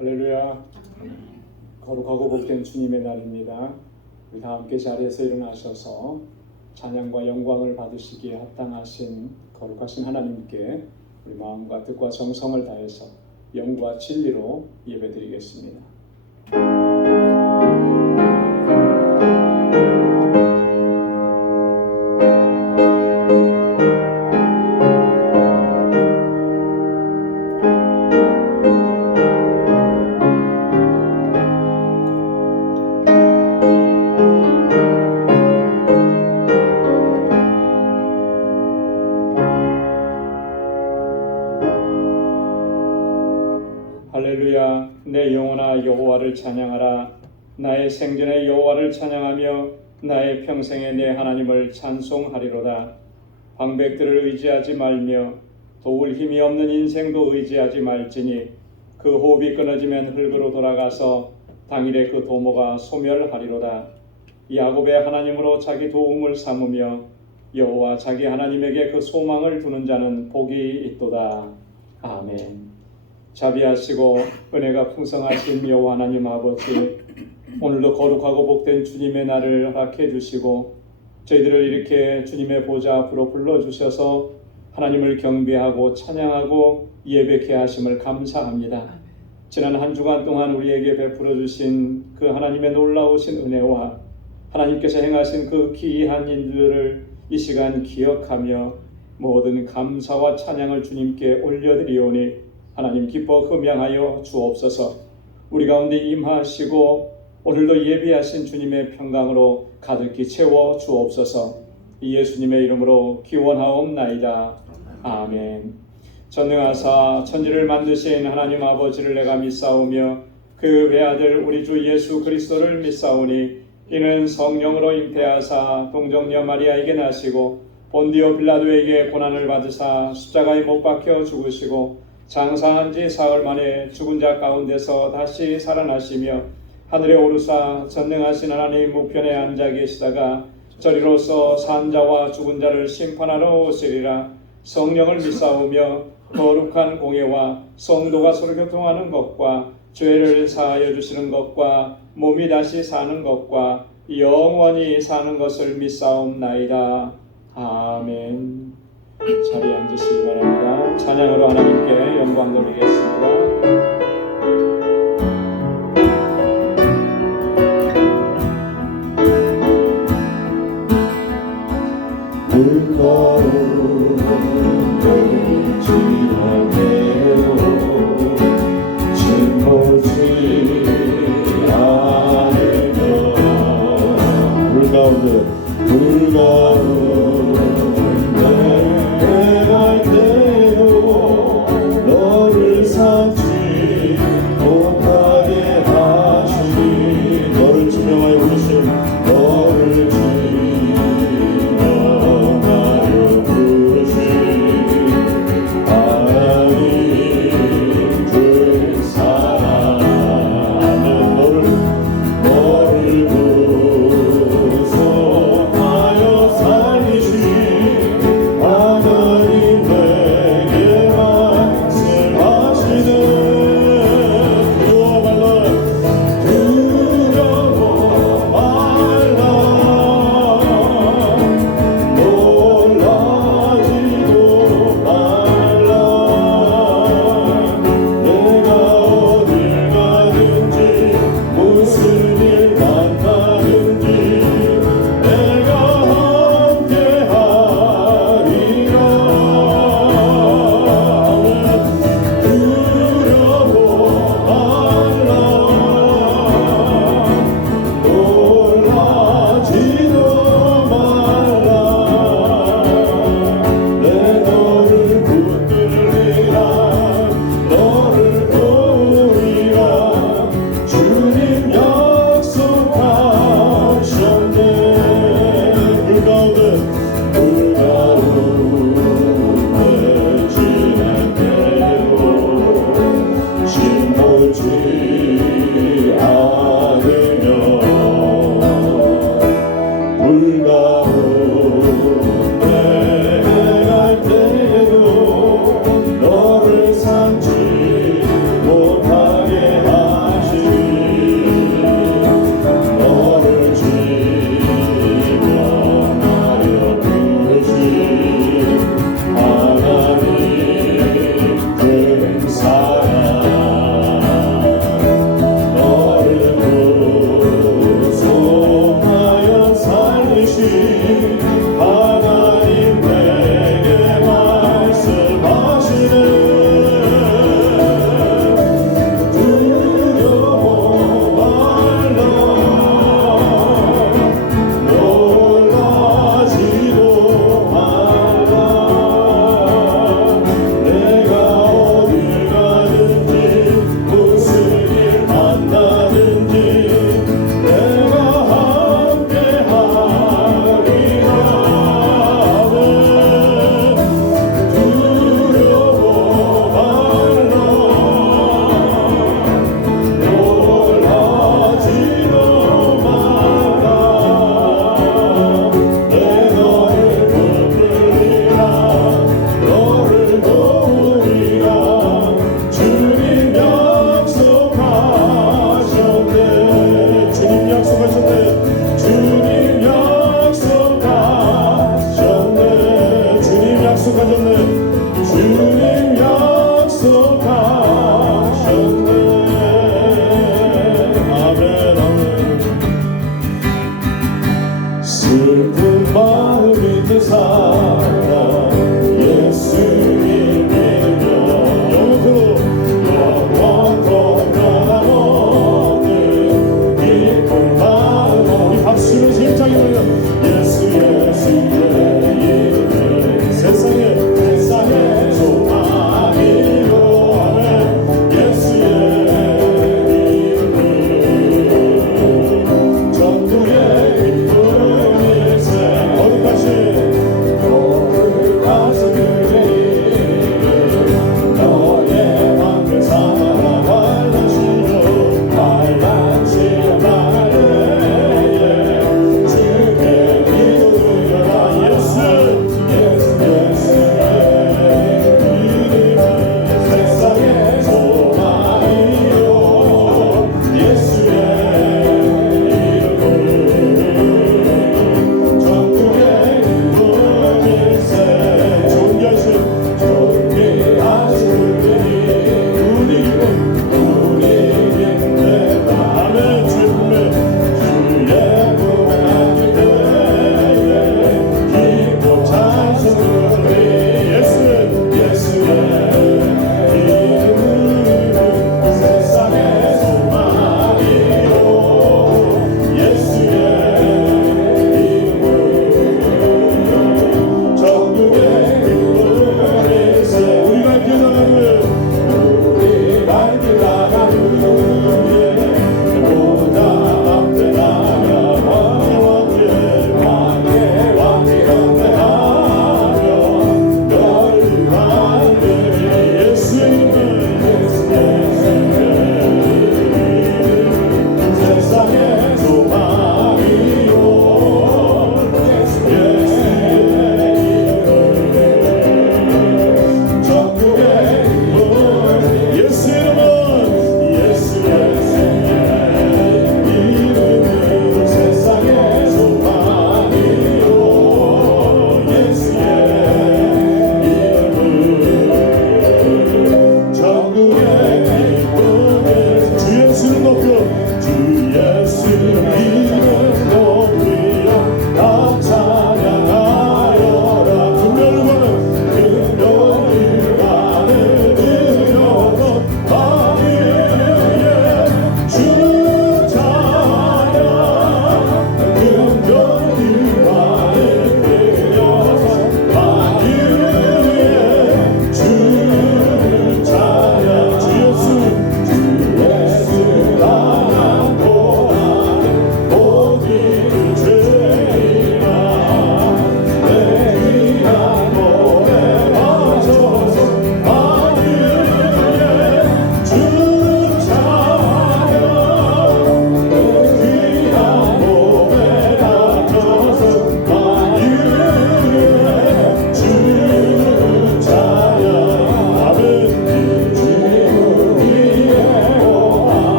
할렐루야. 거룩하고 복된 주님의 날입니다. 우리 다 함께 자리에서 일어나셔서 찬양과 영광을 받으시기에 합당하신 거룩하신 하나님께 우리 마음과 뜻과 정성을 다해서 영과 진리로 예배드리겠습니다. 할렐루야. 내 영혼아 여호와를 찬양하라. 나의 생전에 여호와를 찬양하며 나의 평생에 내 하나님을 찬송하리로다. 방백들을 의지하지 말며 도울 힘이 없는 인생도 의지하지 말지니 그 호흡이 끊어지면 흙으로 돌아가서 당일에 그 도모가 소멸하리로다. 야곱의 하나님으로 자기 도움을 삼으며 여호와 자기 하나님에게 그 소망을 두는 자는 복이 있도다. 아멘. 자비하시고 은혜가 풍성하신 여호와 하나님 아버지, 오늘도 거룩하고 복된 주님의 날을 허락해 주시고 저희들을 이렇게 주님의 보좌 앞으로 불러주셔서 하나님을 경배하고 찬양하고 예배케 하심을 감사합니다. 지난 한 주간 동안 우리에게 베풀어 주신 그 하나님의 놀라우신 은혜와 하나님께서 행하신 그 기이한 일들을 이 시간 기억하며 모든 감사와 찬양을 주님께 올려드리오니 하나님 기뻐 흠양하여 주옵소서. 우리 가운데 임하시고 오늘도 예비하신 주님의 평강으로 가득히 채워 주옵소서. 예수님의 이름으로 기원하옵나이다. 아멘. 전능하사 천지를 만드신 하나님 아버지를 내가 믿사오며 그 외아들 우리 주 예수 그리스도를 믿사오니 이는 성령으로 잉태하사 동정녀 마리아에게 나시고 본디오 빌라도에게 고난을 받으사 십자가에 못 박혀 죽으시고 장사한 지 사흘 만에 죽은 자 가운데서 다시 살아나시며 하늘에 오르사 전능하신 하나님 우편에 앉아 계시다가 저리로서 산 자와 죽은 자를 심판하러 오시리라. 성령을 믿사오며 거룩한 공예와 성도가 서로 교통하는 것과 죄를 사하여 주시는 것과 몸이 다시 사는 것과 영원히 사는 것을 믿사옵나이다. 아멘. 자리에 앉으시기 바랍니다. 찬양으로 하나님께 영광 돌리겠습니다. 물가로 지나내고 침몰지 않으며 물가운데 내갈 때로 너를 삼지 못하게 하시니 너를 지명하여 부르심 너를 지명하여 부르심 하나님 주 사랑하는 너를 구속하여 살리신 하나님 내게 말씀하시는 두려워 말라 놀라지도 말라 내가 어딜 가든지 무슨 일 만나든지 내가 함께하리라. 두려워 말라 놀라지도 말라 내 너를 붙들리라 너를 보리라 주님 약속하셨네. 물가운데 지날 때로 침몰지 않으며 물가운데 갈 때도 너를 삼지 못하게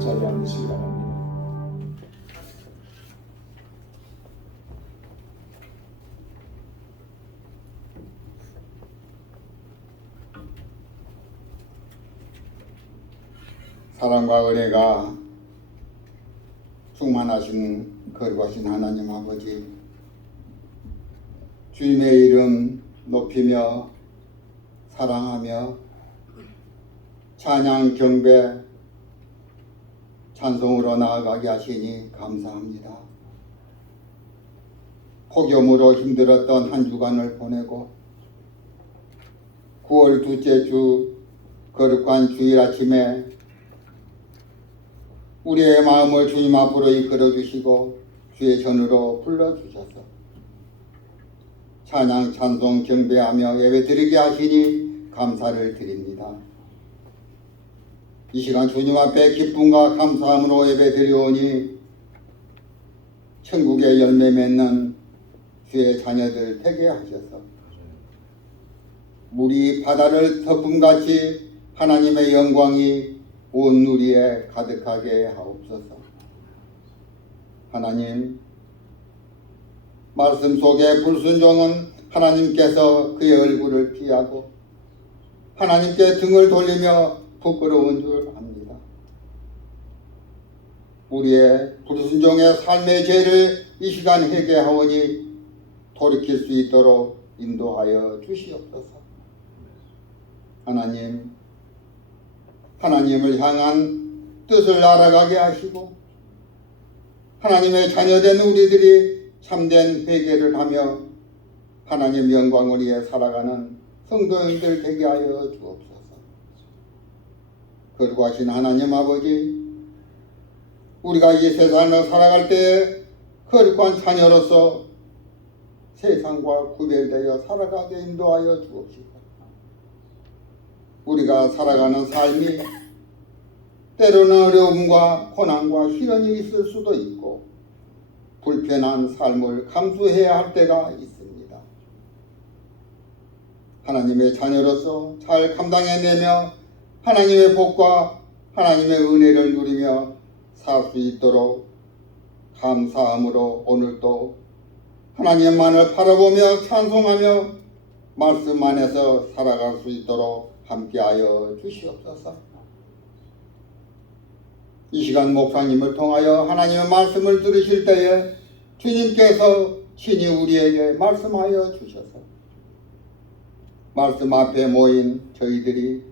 자리에 앉으시기 바랍니다. 사랑과 은혜가 충만하신 거룩하신 하나님 아버지, 주님의 이름 높이며 사랑하며 찬양 경배 찬송으로 나아가게 하시니 감사합니다. 폭염으로 힘들었던 한 주간을 보내고 9월 둘째 주 거룩한 주일 아침에 우리의 마음을 주님 앞으로 이끌어 주시고 주의 전으로 불러주셔서 찬양 찬송 경배하며 예배드리게 하시니 감사를 드립니다. 이 시간 주님 앞에 기쁨과 감사함으로 예배드리오니 천국의 열매 맺는 주의 자녀들 되게 하셔서 물이 바다를 덮음같이 하나님의 영광이 온 누리에 가득하게 하옵소서. 하나님, 말씀 속에 불순종은 하나님께서 그의 얼굴을 피하고 하나님께 등을 돌리며 부끄러운 줄 압니다. 우리의 불순종의 삶의 죄를 이 시간 회개하오니 돌이킬 수 있도록 인도하여 주시옵소서. 하나님을 향한 뜻을 알아가게 하시고 하나님의 자녀된 우리들이 참된 회개를 하며 하나님 영광을 위해 살아가는 성도인들 되게 하여 주옵소서. 거룩하신 하나님 아버지, 우리가 이 세상을 살아갈 때에 거룩한 자녀로서 세상과 구별되어 살아가게 인도하여 주옵시고, 우리가 살아가는 삶이 때로는 어려움과 고난과 시련이 있을 수도 있고 불편한 삶을 감수해야 할 때가 있습니다. 하나님의 자녀로서 잘 감당해내며 하나님의 복과 하나님의 은혜를 누리며 살 수 있도록 감사함으로 오늘도 하나님만을 바라보며 찬송하며 말씀 안에서 살아갈 수 있도록 함께하여 주시옵소서. 이 시간 목사님을 통하여 하나님의 말씀을 들으실 때에 주님께서 친히 우리에게 말씀하여 주셔서 말씀 앞에 모인 저희들이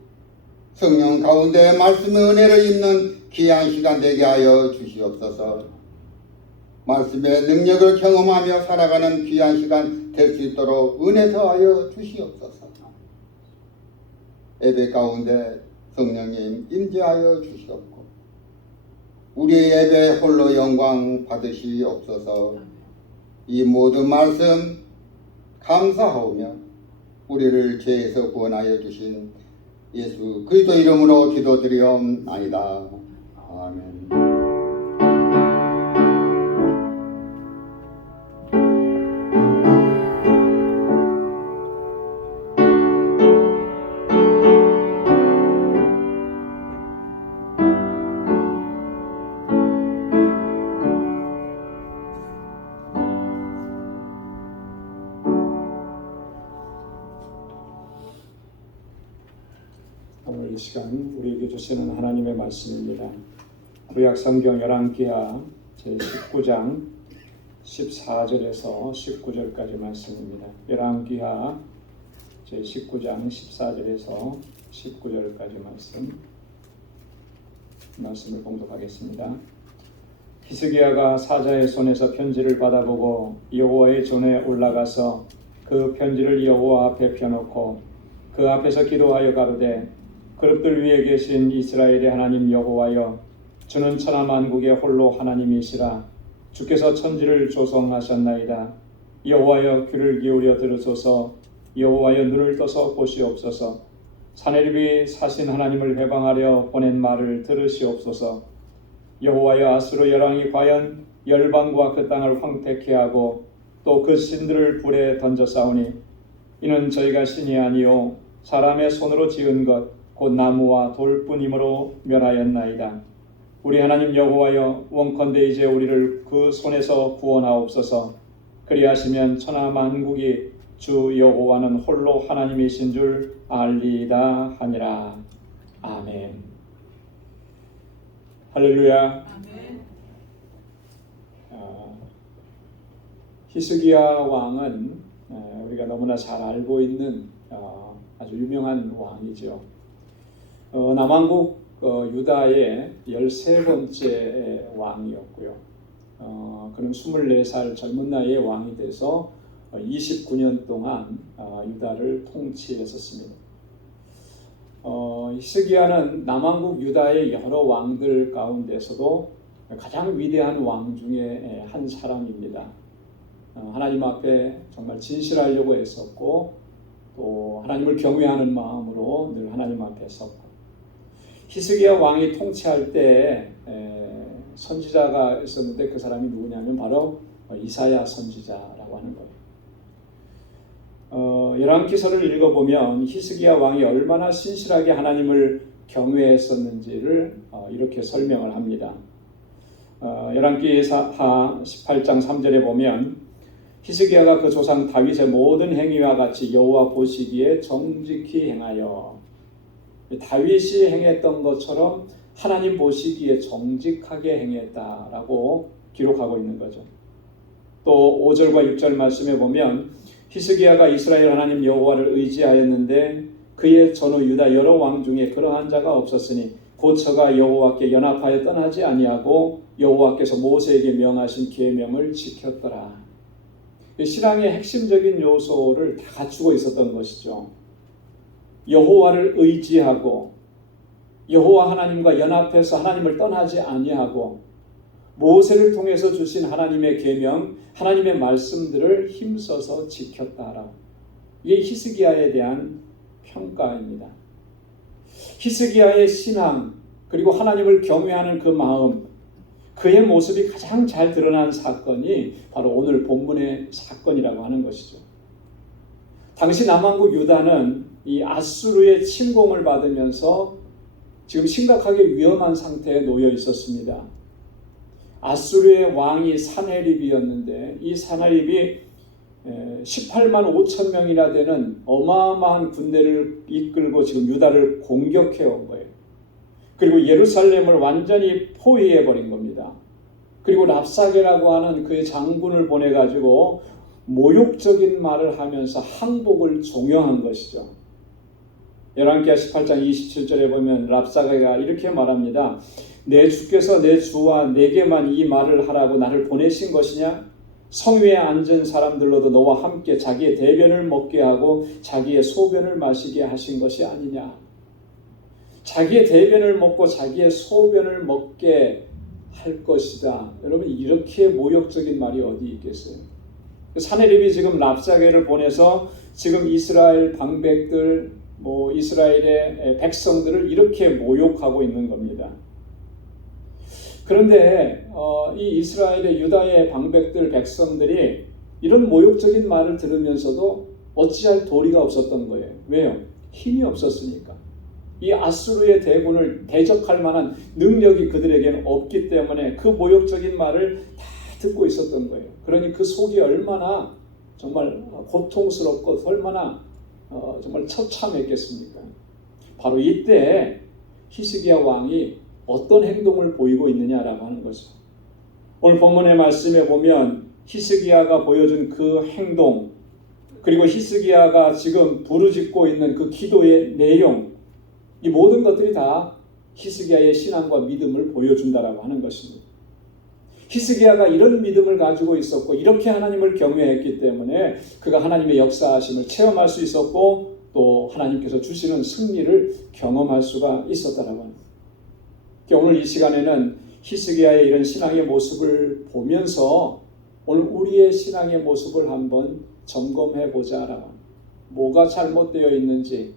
성령 가운데 말씀의 은혜를 입는 귀한 시간 되게 하여 주시옵소서. 말씀의 능력을 경험하며 살아가는 귀한 시간 될 수 있도록 은혜 더하여 주시옵소서. 예배 가운데 성령님 임재하여 주시옵고 우리의 예배 홀로 영광 받으시옵소서. 이 모든 말씀 감사하오며 우리를 죄에서 구원하여 주신 예수 그리스도 이름으로 기도드리옵나이다. 아멘. 오늘 이 시간 우리에게 주시는 하나님의 말씀입니다. 구약 성경 열왕기하 제19장 14절에서 19절까지 말씀입니다. 열왕기하 제19장 14절에서 19절까지 말씀을 봉독하겠습니다. 히스기야가 사자의 손에서 편지를 받아보고 여호와의 전에 올라가서 그 편지를 여호와 앞에 펴놓고 그 앞에서 기도하여 가로되 그릇들 위에 계신 이스라엘의 하나님 여호와여, 주는 천하 만국의 홀로 하나님이시라. 주께서 천지를 조성하셨나이다. 여호와여, 귀를 기울여 들으소서. 여호와여, 눈을 떠서 보시옵소서. 사내립이 사신 하나님을 회방하려 보낸 말을 들으시옵소서. 여호와여, 아수르 열왕이 과연 열방과 그 땅을 황폐케 하고 또 그 신들을 불에 던져 싸우니 이는 저희가 신이 아니요 사람의 손으로 지은 것 곧 나무와 돌뿐이므로 멸하였나이다. 우리 하나님 여호와여, 원컨대 이제 우리를 그 손에서 구원하옵소서. 그리하시면 천하 만국이 주 여호와는 홀로 하나님이신 줄 알리이다 하니라. 아멘. 할렐루야. 히스기야 왕은 우리가 너무나 잘 알고 있는 아주 유명한 왕이죠. 남왕국 유다의 13번째 왕이었고요. 그는 24살 젊은 나이에 왕이 돼서 29년 동안 유다를 통치했었습니다. 히스기야는 남왕국 유다의 여러 왕들 가운데서도 가장 위대한 왕 중에 한 사람입니다. 하나님 앞에 정말 진실하려고 했었고, 또 하나님을 경외하는 마음으로 늘 하나님 앞에 섰고, 히스기야 왕이 통치할 때 선지자가 있었는데 그 사람이 누구냐면 바로 이사야 선지자라고 하는 거예요. 열왕기서를 읽어보면 히스기야 왕이 얼마나 신실하게 하나님을 경외했었는지를 이렇게 설명을 합니다. 열왕기하 18장 3절에 보면 히스기야가 그 조상 다윗의 모든 행위와 같이 여호와 보시기에 정직히 행하여, 다윗이 행했던 것처럼 하나님 보시기에 정직하게 행했다라고 기록하고 있는 거죠. 또 5절과 6절 말씀에 보면 히스기야가 이스라엘 하나님 여호와를 의지하였는데 그의 전후 유다 여러 왕 중에 그러한 자가 없었으니 곧 저가 여호와께 연합하여 떠나지 아니하고 여호와께서 모세에게 명하신 계명을 지켰더라. 신앙의 핵심적인 요소를 다 갖추고 있었던 것이죠. 여호와를 의지하고 여호와 하나님과 연합해서 하나님을 떠나지 아니하고 모세를 통해서 주신 하나님의 계명, 하나님의 말씀들을 힘써서 지켰다라고. 이게 히스기야에 대한 평가입니다. 히스기야의 신앙, 그리고 하나님을 경외하는 그 마음, 그의 모습이 가장 잘 드러난 사건이 바로 오늘 본문의 사건이라고 하는 것이죠. 당시 남왕국 유다는 이 아수르의 침공을 받으면서 지금 심각하게 위험한 상태에 놓여 있었습니다. 아수르의 왕이 사네립이었는데 이 사네립이 18만 5천 명이나 되는 어마어마한 군대를 이끌고 지금 유다를 공격해 온 거예요. 그리고 예루살렘을 완전히 포위해 버린 겁니다. 그리고 랍사게라고 하는 그의 장군을 보내가지고 모욕적인 말을 하면서 항복을 종용한 것이죠. 열왕기하 18장 27절에 보면 랍사게가 이렇게 말합니다. 내 주께서 내 주와 내게만 이 말을 하라고 나를 보내신 것이냐? 성 위에 앉은 사람들로도 너와 함께 자기의 대변을 먹게 하고 자기의 소변을 마시게 하신 것이 아니냐? 자기의 대변을 먹고 자기의 소변을 먹게 할 것이다. 여러분, 이렇게 모욕적인 말이 어디 있겠어요? 사네립이 지금 랍사게를 보내서 지금 이스라엘 방백들, 이스라엘의 백성들을 이렇게 모욕하고 있는 겁니다. 그런데 이 이스라엘의 유다의 방백들 백성들이 이런 모욕적인 말을 들으면서도 어찌할 도리가 없었던 거예요. 왜요? 힘이 없었으니까. 이 아수르의 대군을 대적할 만한 능력이 그들에게는 없기 때문에 그 모욕적인 말을 다 듣고 있었던 거예요. 그러니 그 속이 얼마나 정말 고통스럽고 얼마나 정말 처참했겠습니까? 바로 이때 히스기야 왕이 어떤 행동을 보이고 있느냐라고 하는 거죠. 오늘 본문의 말씀에 보면 히스기야가 보여준 그 행동, 그리고 히스기야가 지금 부르짖고 있는 그 기도의 내용, 이 모든 것들이 다 히스기야의 신앙과 믿음을 보여준다라고 하는 것입니다. 히스기야가 이런 믿음을 가지고 있었고 이렇게 하나님을 경외했기 때문에 그가 하나님의 역사하심을 체험할 수 있었고 또 하나님께서 주시는 승리를 경험할 수가 있었다라고 합니다. 오늘 이 시간에는 히스기야의 이런 신앙의 모습을 보면서 오늘 우리의 신앙의 모습을 한번 점검해 보자라고 합니다. 뭐가 잘못되어 있는지,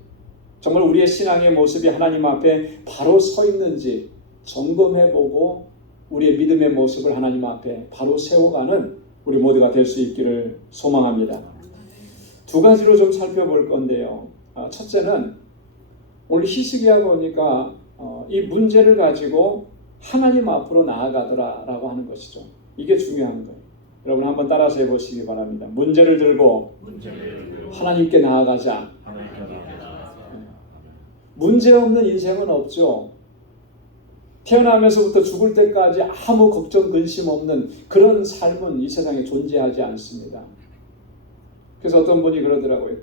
정말 우리의 신앙의 모습이 하나님 앞에 바로 서 있는지 점검해보고 우리의 믿음의 모습을 하나님 앞에 바로 세워가는 우리 모두가 될 수 있기를 소망합니다. 두 가지로 좀 살펴볼 건데요. 첫째는 오늘 히스기야 보니까 이 문제를 가지고 하나님 앞으로 나아가더라라고 하는 것이죠. 이게 중요한 거예요. 여러분 한번 따라서 해보시기 바랍니다. 문제를 들고 하나님께 나아가자. 문제 없는 인생은 없죠. 태어나면서부터 죽을 때까지 아무 걱정 근심 없는 그런 삶은 이 세상에 존재하지 않습니다. 그래서 어떤 분이 그러더라고요.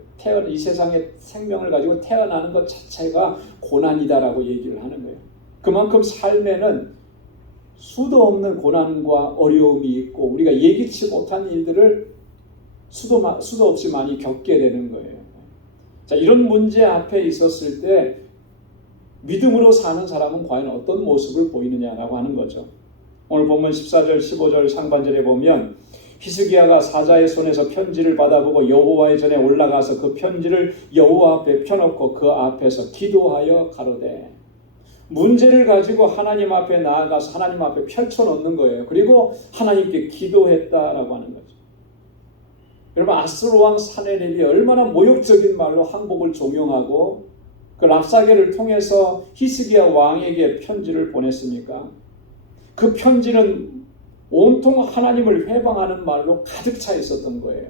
이 세상에 생명을 가지고 태어나는 것 자체가 고난이다라고 얘기를 하는 거예요. 그만큼 삶에는 수도 없는 고난과 어려움이 있고 우리가 예기치 못한 일들을 수도 없이 많이 겪게 되는 거예요. 자, 이런 문제 앞에 있었을 때 믿음으로 사는 사람은 과연 어떤 모습을 보이느냐라고 하는 거죠. 오늘 본문 14절 15절 상반절에 보면 히스기야가 사자의 손에서 편지를 받아보고 여호와의 전에 올라가서 그 편지를 여호와 앞에 펴놓고 그 앞에서 기도하여 가로되, 문제를 가지고 하나님 앞에 나아가서 하나님 앞에 펼쳐놓는 거예요. 그리고 하나님께 기도했다라고 하는 거죠. 여러분, 아수르 왕 사네립이 얼마나 모욕적인 말로 항복을 종용하고 그 랍사게를 통해서 히스기야 왕에게 편지를 보냈습니까? 그 편지는 온통 하나님을 회방하는 말로 가득 차 있었던 거예요.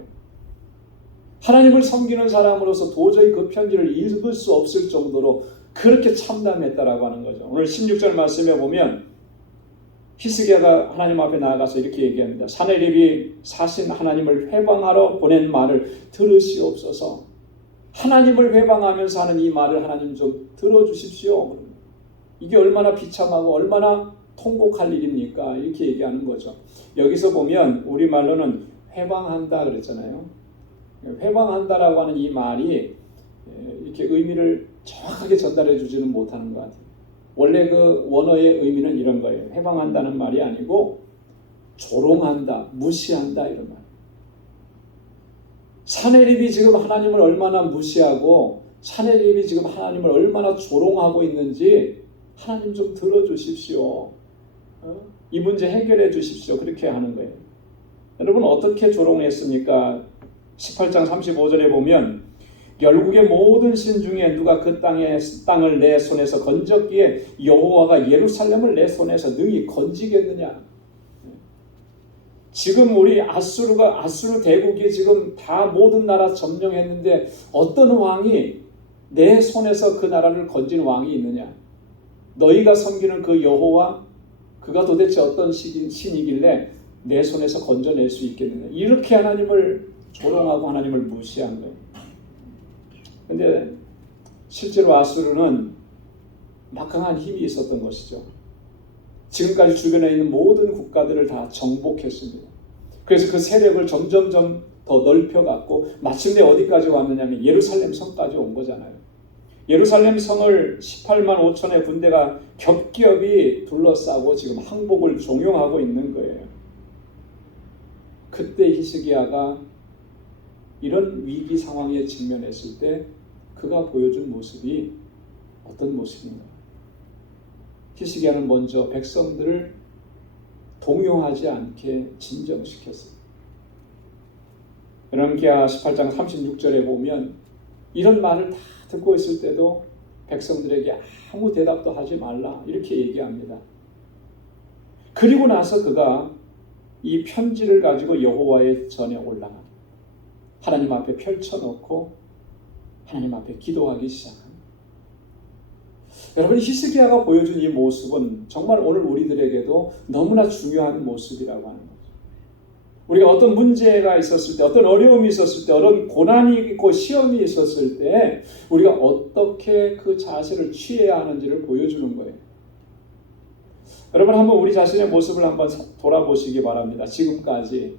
하나님을 섬기는 사람으로서 도저히 그 편지를 읽을 수 없을 정도로 그렇게 참담했다라고 하는 거죠. 오늘 16절 말씀에 보면 히스기야가 하나님 앞에 나아가서 이렇게 얘기합니다. 사네립이 사신 하나님을 회방하러 보낸 말을 들으시옵소서. 하나님을 회방하면서 하는 이 말을 하나님 좀 들어주십시오. 이게 얼마나 비참하고 얼마나 통곡할 일입니까? 이렇게 얘기하는 거죠. 여기서 보면 우리말로는 회방한다 그랬잖아요. 회방한다라고 하는 이 말이 이렇게 의미를 정확하게 전달해 주지는 못하는 것 같아요. 원래 그 원어의 의미는 이런 거예요. 회방한다는 말이 아니고 조롱한다, 무시한다 이런 말. 사네립이 지금 하나님을 얼마나 무시하고 사네립이 지금 하나님을 얼마나 조롱하고 있는지 하나님 좀 들어주십시오. 이 문제 해결해 주십시오. 그렇게 하는 거예요. 여러분 어떻게 조롱했습니까? 18장 35절에 보면 열국의 모든 신 중에 누가 그 땅을 내 손에서 건졌기에 여호와가 예루살렘을 내 손에서 능히 건지겠느냐. 지금 우리 아수르 대국이 지금 다 모든 나라 점령했는데 어떤 왕이 내 손에서 그 나라를 건진 왕이 있느냐. 너희가 섬기는 그 여호와 그가 도대체 어떤 신이길래 내 손에서 건져낼 수 있겠느냐. 이렇게 하나님을 조롱하고 하나님을 무시한 거예요. 근데 실제로 아수르는 막강한 힘이 있었던 것이죠. 지금까지 주변에 있는 모든 국가들을 다 정복했습니다. 그래서 그 세력을 점점점 더 넓혀갔고 마침내 어디까지 왔느냐면 예루살렘 성까지 온 거잖아요. 예루살렘 성을 18만 5천의 군대가 겹겹이 둘러싸고 지금 항복을 종용하고 있는 거예요. 그때 히스기야가 이런 위기 상황에 직면했을 때 그가 보여준 모습이 어떤 모습인가? 히스기야는 먼저 백성들을 동요하지 않게 진정시켰어요. 열왕기하 18장 36절에 보면 이런 말을 다 듣고 있을 때도 백성들에게 아무 대답도 하지 말라 이렇게 얘기합니다. 그리고 나서 그가 이 편지를 가지고 여호와의 전에 올라가 하나님 앞에 펼쳐놓고 하나님 앞에 기도하기 시작합니다. 여러분, 히스기야가 보여준 이 모습은 정말 오늘 우리들에게도 너무나 중요한 모습이라고 하는 거죠. 우리가 어떤 문제가 있었을 때, 어떤 어려움이 있었을 때, 어떤 고난이 있고 시험이 있었을 때 우리가 어떻게 그 자세를 취해야 하는지를 보여주는 거예요. 여러분, 한번 우리 자신의 모습을 한번 돌아보시기 바랍니다. 지금까지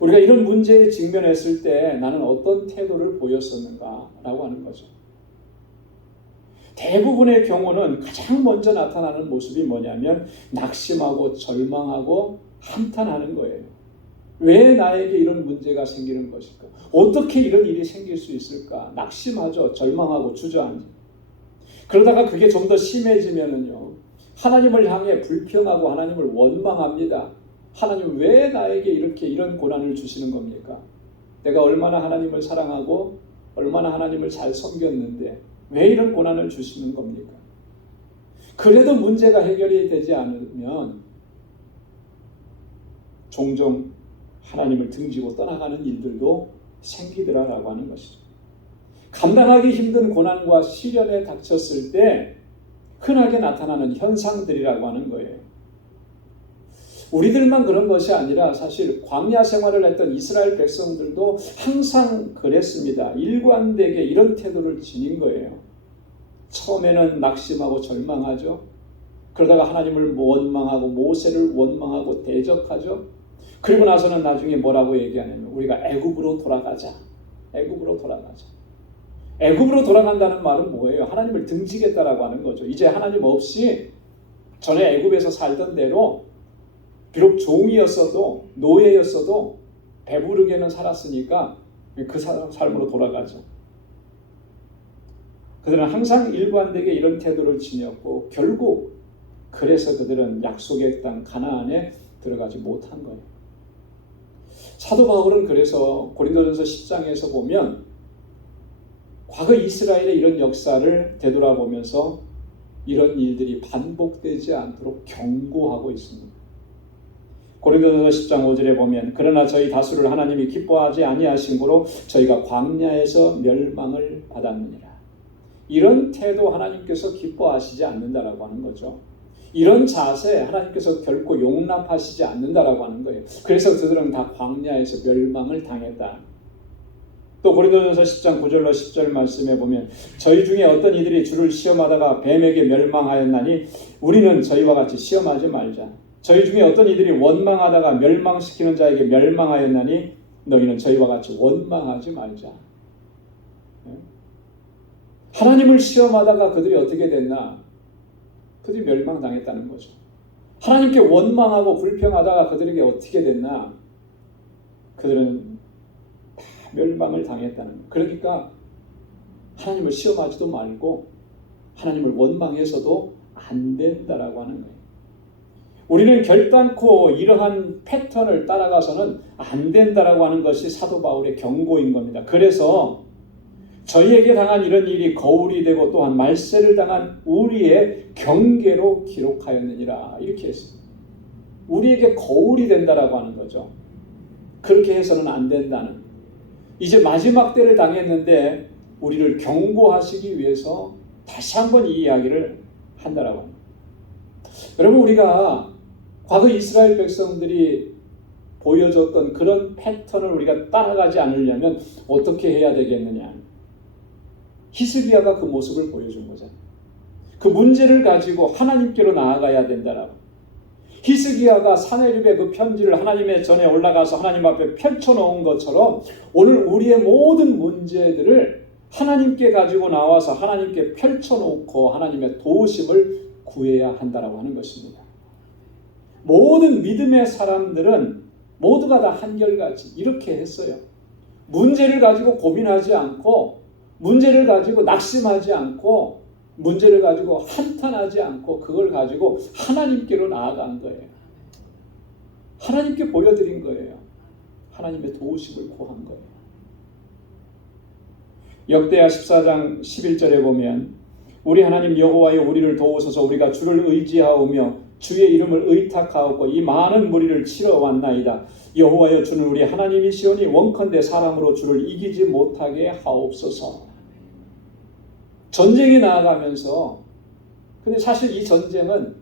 우리가 이런 문제에 직면했을 때 나는 어떤 태도를 보였었는가라고 하는 거죠. 대부분의 경우는 가장 먼저 나타나는 모습이 뭐냐면 낙심하고 절망하고 한탄하는 거예요. 왜 나에게 이런 문제가 생기는 것일까? 어떻게 이런 일이 생길 수 있을까? 낙심하죠. 절망하고 주저앉죠. 그러다가 그게 좀 더 심해지면은요, 하나님을 향해 불평하고 하나님을 원망합니다. 하나님 왜 나에게 이런 고난을 주시는 겁니까? 내가 얼마나 하나님을 사랑하고 얼마나 하나님을 잘 섬겼는데 왜 이런 고난을 주시는 겁니까? 그래도 문제가 해결이 되지 않으면 종종 하나님을 등지고 떠나가는 일들도 생기더라라고 하는 것이죠. 감당하기 힘든 고난과 시련에 닥쳤을 때 흔하게 나타나는 현상들이라고 하는 거예요. 우리들만 그런 것이 아니라 사실 광야 생활을 했던 이스라엘 백성들도 항상 그랬습니다. 일관되게 이런 태도를 지닌 거예요. 처음에는 낙심하고 절망하죠. 그러다가 하나님을 원망하고 모세를 원망하고 대적하죠. 그리고 나서는 나중에 뭐라고 얘기하냐면 우리가 애굽으로 돌아가자. 애굽으로 돌아가자. 애굽으로 돌아간다는 말은 뭐예요? 하나님을 등지겠다라고 하는 거죠. 이제 하나님 없이 전에 애굽에서 살던 대로 비록 종이었어도 노예였어도 배부르게는 살았으니까 그 삶으로 돌아가죠. 그들은 항상 일관되게 이런 태도를 지녔고 결국 그래서 그들은 약속의 땅 가나안에 들어가지 못한 거예요. 사도 바울은 그래서 고린도전서 10장에서 보면 과거 이스라엘의 이런 역사를 되돌아보면서 이런 일들이 반복되지 않도록 경고하고 있습니다. 고린도전서 10장 5절에 보면 그러나 저희 다수를 하나님이 기뻐하지 아니하신 고로 저희가 광야에서 멸망을 받았느니라. 이런 태도 하나님께서 기뻐하시지 않는다라고 하는 거죠. 이런 자세 하나님께서 결코 용납하시지 않는다라고 하는 거예요. 그래서 그들은 다 광야에서 멸망을 당했다. 또 고린도전서 10장 9절로 10절 말씀에 보면 저희 중에 어떤 이들이 주를 시험하다가 뱀에게 멸망하였나니 우리는 저희와 같이 시험하지 말자. 저희 중에 어떤 이들이 원망하다가 멸망시키는 자에게 멸망하였나니 너희는 저희와 같이 원망하지 말자. 하나님을 시험하다가 그들이 어떻게 됐나? 그들이 멸망당했다는 거죠. 하나님께 원망하고 불평하다가 그들에게 어떻게 됐나? 그들은 다 멸망을 당했다는 거예요. 그러니까 하나님을 시험하지도 말고 하나님을 원망해서도 안 된다라고 하는 거예요. 우리는 결단코 이러한 패턴을 따라가서는 안 된다라고 하는 것이 사도 바울의 경고인 겁니다. 그래서 저희에게 당한 이런 일이 거울이 되고 또한 말세를 당한 우리의 경계로 기록하였느니라 이렇게 했습니다. 우리에게 거울이 된다라고 하는 거죠. 그렇게 해서는 안 된다는. 이제 마지막 때를 당했는데 우리를 경고하시기 위해서 다시 한번 이 이야기를 한다라고 합니다. 여러분 우리가 과거 이스라엘 백성들이 보여줬던 그런 패턴을 우리가 따라가지 않으려면 어떻게 해야 되겠느냐. 히스기야가 그 모습을 보여준 거잖아요. 그 문제를 가지고 하나님께로 나아가야 된다라고. 히스기야가 사네립의 그 편지를 하나님의 전에 올라가서 하나님 앞에 펼쳐놓은 것처럼 오늘 우리의 모든 문제들을 하나님께 가지고 나와서 하나님께 펼쳐놓고 하나님의 도우심을 구해야 한다라고 하는 것입니다. 모든 믿음의 사람들은 모두가 다 한결같이 이렇게 했어요. 문제를 가지고 고민하지 않고 문제를 가지고 낙심하지 않고 문제를 가지고 한탄하지 않고 그걸 가지고 하나님께로 나아간 거예요. 하나님께 보여드린 거예요. 하나님의 도우심을 구한 거예요. 역대하 14장 11절에 보면 우리 하나님 여호와여 우리를 도우소서 우리가 주를 의지하오며 주의 이름을 의탁하옵고 이 많은 무리를 치러 왔나이다. 여호와여 주는 우리 하나님이시오니 원컨대 사람으로 주를 이기지 못하게 하옵소서. 전쟁에 나아가면서 근데 사실 이 전쟁은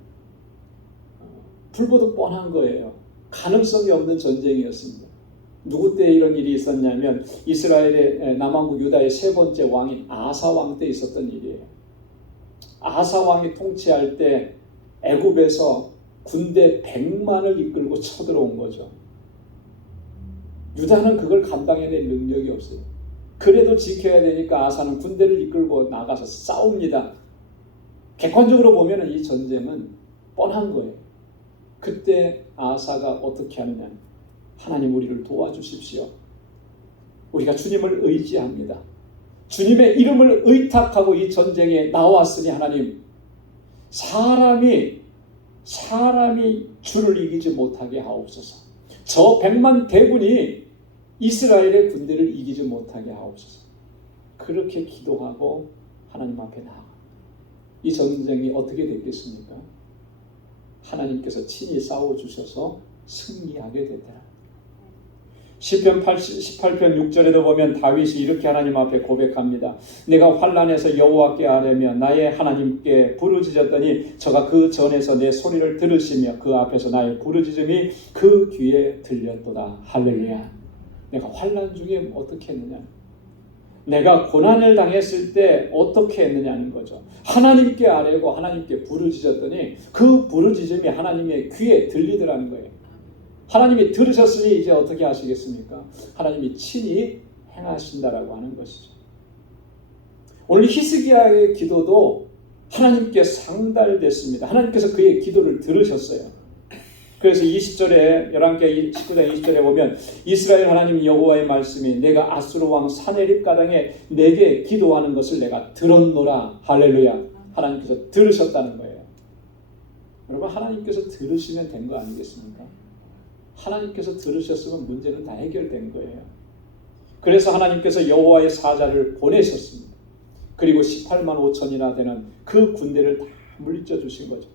불보듯 뻔한 거예요. 가능성이 없는 전쟁이었습니다. 누구 때 이런 일이 있었냐면 이스라엘의 남왕국 유다의 세 번째 왕인 아사 왕 때 있었던 일이에요. 아사 왕이 통치할 때 애굽에서 군대 100만을 이끌고 쳐들어온 거죠. 유다는 그걸 감당해낼 능력이 없어요. 그래도 지켜야 되니까 아사는 군대를 이끌고 나가서 싸웁니다. 객관적으로 보면 이 전쟁은 뻔한 거예요. 그때 아사가 어떻게 하느냐. 하나님 우리를 도와주십시오. 우리가 주님을 의지합니다. 주님의 이름을 의탁하고 이 전쟁에 나왔으니 하나님 사람이 주를 이기지 못하게 하옵소서. 저 100만 대군이 이스라엘의 군대를 이기지 못하게 하옵소서. 그렇게 기도하고 하나님 앞에 나아가. 이 전쟁이 어떻게 됐겠습니까? 하나님께서 친히 싸워주셔서 승리하게 되더라. 시편 18편 6절에도 보면 다윗이 이렇게 하나님 앞에 고백합니다. 내가 환난에서 여호와께 아뢰며 나의 하나님께 부르짖었더니 저가 그 전에서 내 소리를 들으시며 그 앞에서 나의 부르짖음이 그 귀에 들렸도다. 할렐루야. 내가 환난 중에 어떻게 했느냐? 내가 고난을 당했을 때 어떻게 했느냐는 거죠. 하나님께 아뢰고 하나님께 부르짖었더니 그 부르짖음이 하나님의 귀에 들리더라는 거예요. 하나님이 들으셨으니 이제 어떻게 하시겠습니까? 하나님이 친히 행하신다라고 하는 것이죠. 오늘 히스기야의 기도도 하나님께 상달됐습니다. 하나님께서 그의 기도를 들으셨어요. 그래서 20절에 11개 19장 20절에 보면 이스라엘 하나님 여호와의 말씀이 내가 아수르 왕 사네립 가당에 내게 기도하는 것을 내가 들었노라. 할렐루야. 하나님께서 들으셨다는 거예요. 여러분, 하나님께서 들으시면 된 거 아니겠습니까? 하나님께서 들으셨으면 문제는 다 해결된 거예요. 그래서 하나님께서 여호와의 사자를 보내셨습니다. 그리고 18만 5천이나 되는 그 군대를 다 물리쳐 주신 거죠.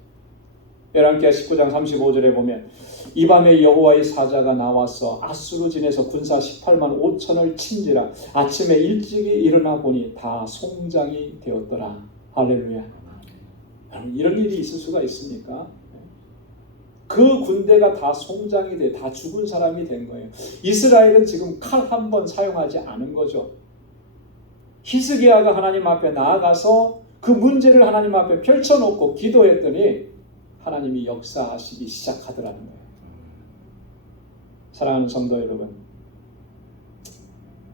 열왕기하 19장 35절에 보면 이 밤에 여호와의 사자가 나와서 아수르진에서 군사 18만 5천을 친지라 아침에 일찍이 일어나 보니 다 송장이 되었더라. 할렐루야. 이런 일이 있을 수가 있습니까? 그 군대가 다 송장이 돼, 다 죽은 사람이 된 거예요. 이스라엘은 지금 칼 한 번 사용하지 않은 거죠. 히스기야가 하나님 앞에 나아가서 그 문제를 하나님 앞에 펼쳐놓고 기도했더니 하나님이 역사하시기 시작하더라는 거예요. 사랑하는 성도 여러분,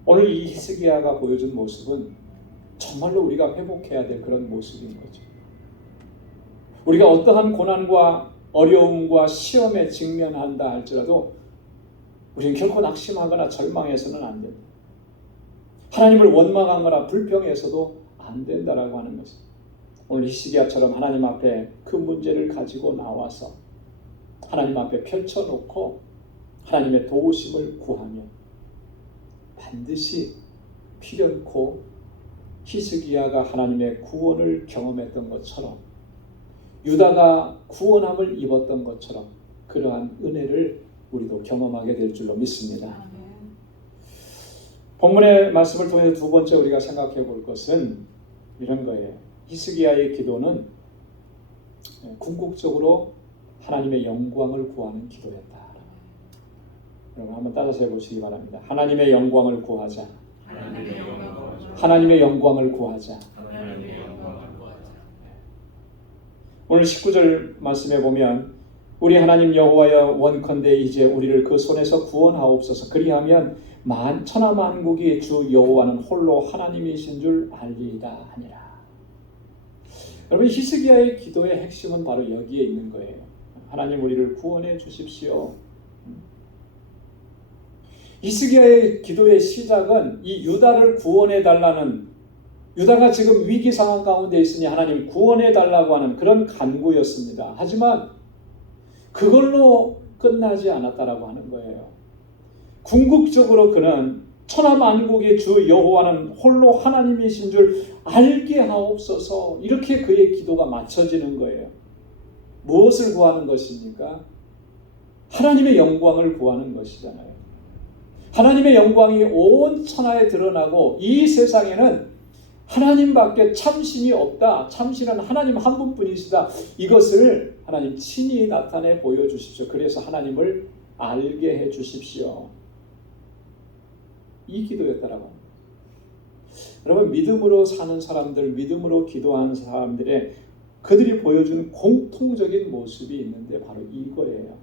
오늘 이 히스기야가 보여준 모습은 정말로 우리가 회복해야 될 그런 모습인 거죠. 우리가 어떠한 고난과 어려움과 시험에 직면한다 할지라도 우리는 결코 낙심하거나 절망해서는 안 된다. 하나님을 원망하거나 불평해서도 안 된다라고 하는 것입니다. 오늘 히스기야처럼 하나님 앞에 그 문제를 가지고 나와서 하나님 앞에 펼쳐놓고 하나님의 도우심을 구하며 반드시 필연코 히스기야가 하나님의 구원을 경험했던 것처럼 유다가 구원함을 입었던 것처럼 그러한 은혜를 우리도 경험하게 될 줄로 믿습니다. 본문의 말씀을 통해 두 번째 우리가 생각해 볼 것은 이런 거예요. 히스기야의 기도는 궁극적으로 하나님의 영광을 구하는 기도였다. 여러분 한번 따라서 해보시기 바랍니다. 하나님의 영광을 구하자. 하나님의 영광을 구하자. 오늘 19절 말씀에 보면 우리 하나님 여호와여 원컨대 이제 우리를 그 손에서 구원하옵소서. 그리하면 천하만국이 주 여호와는 홀로 하나님이신 줄 알리이다 하니라. 여러분, 히스기야의 기도의 핵심은 바로 여기에 있는 거예요. 하나님 우리를 구원해 주십시오. 히스기야의 기도의 시작은 이 유다를 구원해 달라는, 유다가 지금 위기 상황 가운데 있으니 하나님 구원해 달라고 하는 그런 간구였습니다. 하지만 그걸로 끝나지 않았다라고 하는 거예요. 궁극적으로 그는 천하만국의 주 여호와는 홀로 하나님이신 줄 알게 하옵소서, 이렇게 그의 기도가 맞춰지는 거예요. 무엇을 구하는 것입니까? 하나님의 영광을 구하는 것이잖아요. 하나님의 영광이 온 천하에 드러나고 이 세상에는 하나님밖에 참신이 없다. 참신은 하나님 한 분뿐이시다. 이것을 하나님 친히 나타내 보여주십시오. 그래서 하나님을 알게 해 주십시오. 이 기도였다라고 합니다. 여러분, 믿음으로 사는 사람들, 믿음으로 기도하는 사람들의 그들이 보여주는 공통적인 모습이 있는데 바로 이거예요.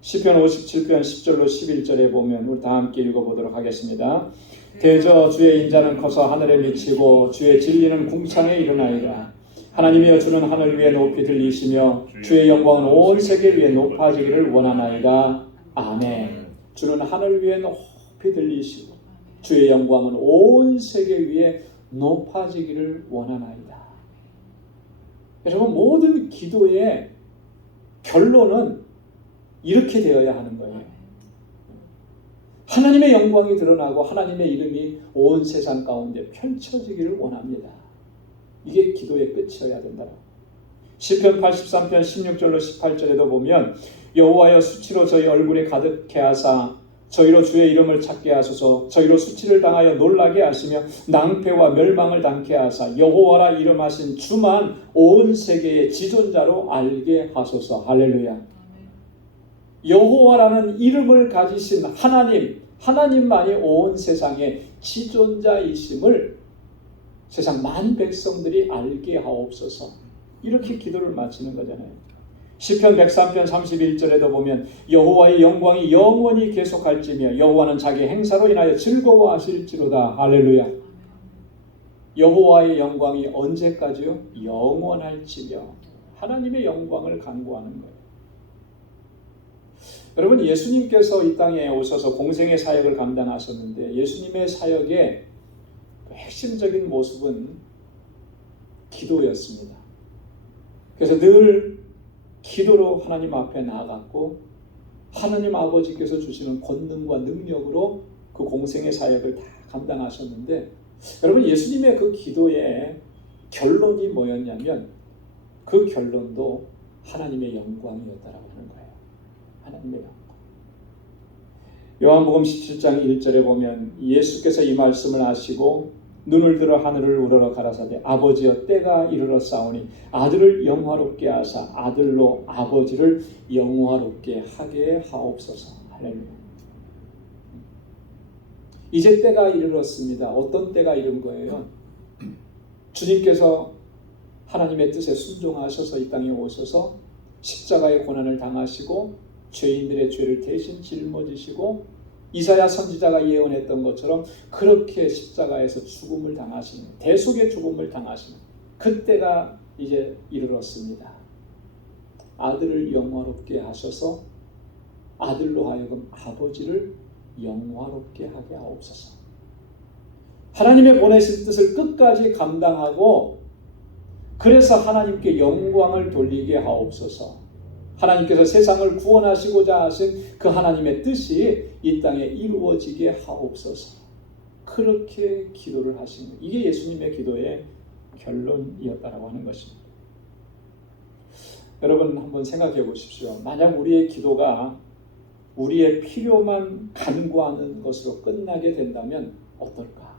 시편 57편 10절로 11절에 보면 우리 다 함께 읽어보도록 하겠습니다. 대저 주의 인자는 커서 하늘에 미치고 주의 진리는 궁창에 이르나이다. 하나님이여 주는 하늘 위에 높이 들리시며 주의 영광은 온 세계 위에 높아지기를 원하나이다. 아멘. 주는 하늘 위에 높이 들리시고 주의 영광은 온 세계 위에 높아지기를 원하나이다. 여러분, 모든 기도의 결론은 이렇게 되어야 하는 거예요. 하나님의 영광이 드러나고 하나님의 이름이 온 세상 가운데 펼쳐지기를 원합니다. 이게 기도의 끝이어야 된다. 시편 83편 16절로 18절에도 보면 여호와여 수치로 저희 얼굴에 가득해 하사 저희로 주의 이름을 찾게 하소서. 저희로 수치를 당하여 놀라게 하시며 낭패와 멸망을 당케 하사 여호와라 이름하신 주만 온 세계의 지존자로 알게 하소서. 할렐루야. 여호와라는 이름을 가지신 하나님만이 온 세상의 지존자이심을 세상 만 백성들이 알게 하옵소서. 이렇게 기도를 마치는 거잖아요. 시편 103편 31절에도 보면 여호와의 영광이 영원히 계속할지며 여호와는 자기 행사로 인하여 즐거워하실지로다. 할렐루야. 여호와의 영광이 언제까지요? 영원할지며 하나님의 영광을 간구하는 거예요. 여러분, 예수님께서 이 땅에 오셔서 공생의 사역을 감당하셨는데 예수님의 사역의 핵심적인 모습은 기도였습니다. 그래서 늘 기도로 하나님 앞에 나아갔고 하나님 아버지께서 주시는 권능과 능력으로 그 공생의 사역을 다 감당하셨는데, 여러분, 예수님의 그 기도의 결론이 뭐였냐면 그 결론도 하나님의 영광이었다라고 하는 거예요. 하나님의 영광. 요한복음 17장 1절에 보면 예수께서 이 말씀을 하시고 눈을 들어 하늘을 우러러 가라사대 아버지여 때가 이르렀사오니 아들을 영화롭게 하사 아들로 아버지를 영화롭게 하게 하옵소서. 할렐루야. 이제 때가 이르렀습니다. 어떤 때가 이른 거예요? 주님께서 하나님의 뜻에 순종하셔서 이 땅에 오셔서 십자가의 고난을 당하시고 죄인들의 죄를 대신 짊어지시고 이사야 선지자가 예언했던 것처럼 그렇게 십자가에서 죽음을 당하시는, 대속의 죽음을 당하시는 그때가 이제 이르렀습니다. 아들을 영화롭게 하셔서 아들로 하여금 아버지를 영화롭게 하게 하옵소서. 하나님의 보내신 뜻을 끝까지 감당하고 그래서 하나님께 영광을 돌리게 하옵소서. 하나님께서 세상을 구원하시고자 하신 그 하나님의 뜻이 이 땅에 이루어지게 하옵소서. 그렇게 기도를 하신 거예요. 이게 예수님의 기도의 결론이었다라고 하는 것입니다. 여러분 한번 생각해 보십시오. 만약 우리의 기도가 우리의 필요만 간구하는 것으로 끝나게 된다면 어떨까?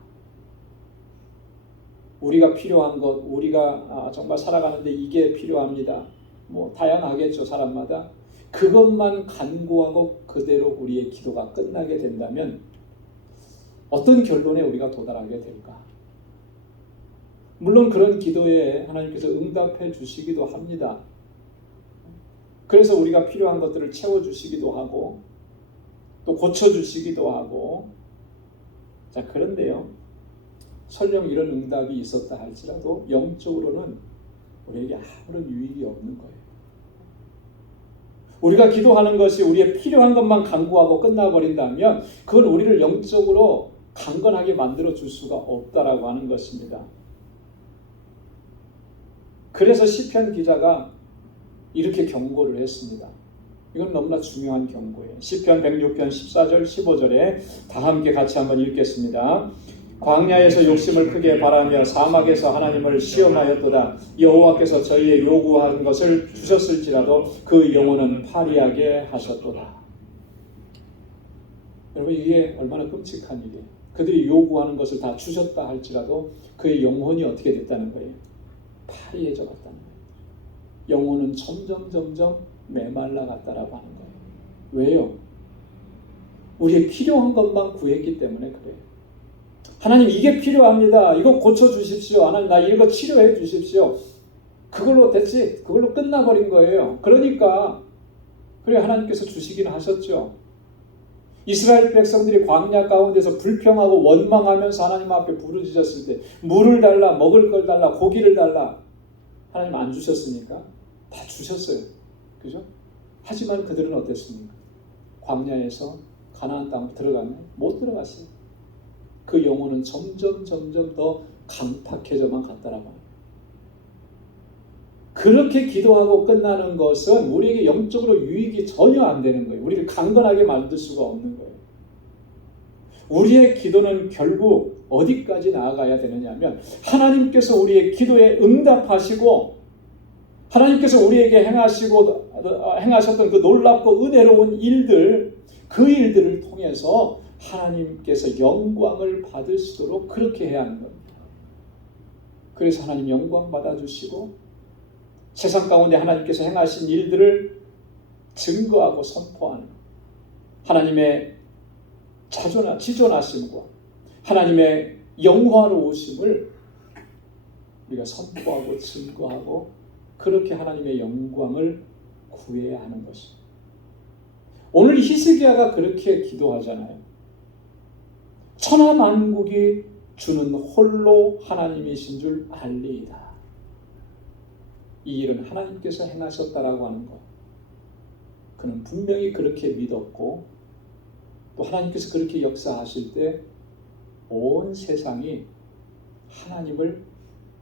우리가 필요한 것, 우리가 정말 살아가는데 이게 필요합니다. 뭐 다양하겠죠, 사람마다. 그것만 간구하고 그대로 우리의 기도가 끝나게 된다면 어떤 결론에 우리가 도달하게 될까? 물론 그런 기도에 하나님께서 응답해 주시기도 합니다. 그래서 우리가 필요한 것들을 채워주시기도 하고 또 고쳐주시기도 하고. 자, 그런데요, 설령 이런 응답이 있었다 할지라도 영적으로는 우리에게 아무런 유익이 없는 거예요. 우리가 기도하는 것이 우리의 필요한 것만 간구하고 끝나버린다면 그건 우리를 영적으로 강건하게 만들어 줄 수가 없다라고 하는 것입니다. 그래서 시편 기자가 이렇게 경고를 했습니다. 이건 너무나 중요한 경고예요. 시편 106편 14절 15절에 다 함께 같이 한번 읽겠습니다. 광야에서 욕심을 크게 바라며 사막에서 하나님을 시험하였도다. 여호와께서 저희의 요구한 것을 주셨을지라도 그 영혼은 파리하게 하셨도다. 여러분, 이게 얼마나 끔찍한 일이에요. 그들이 요구하는 것을 다 주셨다 할지라도 그의 영혼이 어떻게 됐다는 거예요? 파리해져 갔다는 거예요. 영혼은 점점 메말라 갔다라고 하는 거예요. 왜요? 우리의 필요한 것만 구했기 때문에 그래요. 하나님, 이게 필요합니다. 이거 고쳐주십시오. 하나님, 나 이거 치료해 주십시오. 그걸로 됐지. 그걸로 끝나버린 거예요. 그러니까 그래 하나님께서 주시기는 하셨죠. 이스라엘 백성들이 광야 가운데서 불평하고 원망하면서 하나님 앞에 부르짖었을 때 물을 달라, 먹을 걸 달라, 고기를 달라. 하나님 안 주셨으니까 다 주셨어요. 그죠? 하지만 그들은 어땠습니까? 광야에서 가나안 땅으로 들어가면 못 들어갔어요. 그 영혼은 점점 더 강팍해져만 갔다라고 합니다. 그렇게 기도하고 끝나는 것은 우리에게 영적으로 유익이 전혀 안 되는 거예요. 우리를 강건하게 만들 수가 없는 거예요. 우리의 기도는 결국 어디까지 나아가야 되느냐면 하나님께서 우리의 기도에 응답하시고 하나님께서 우리에게 행하셨던 그 놀랍고 은혜로운 일들, 그 일들을 통해서 하나님께서 영광을 받으시도록 그렇게 해야 하는 겁니다. 그래서 하나님 영광 받아주시고 세상 가운데 하나님께서 행하신 일들을 증거하고 선포하는 하나님의 지존하심과 하나님의 영화로우심을 우리가 선포하고 증거하고 그렇게 하나님의 영광을 구해야 하는 것입니다. 오늘 히스기야가 그렇게 기도하잖아요. 천하 만국이 주는 홀로 하나님이신 줄 알리이다. 이 일은 하나님께서 행하셨다라고 하는 것. 그는 분명히 그렇게 믿었고 또 하나님께서 그렇게 역사하실 때 온 세상이 하나님을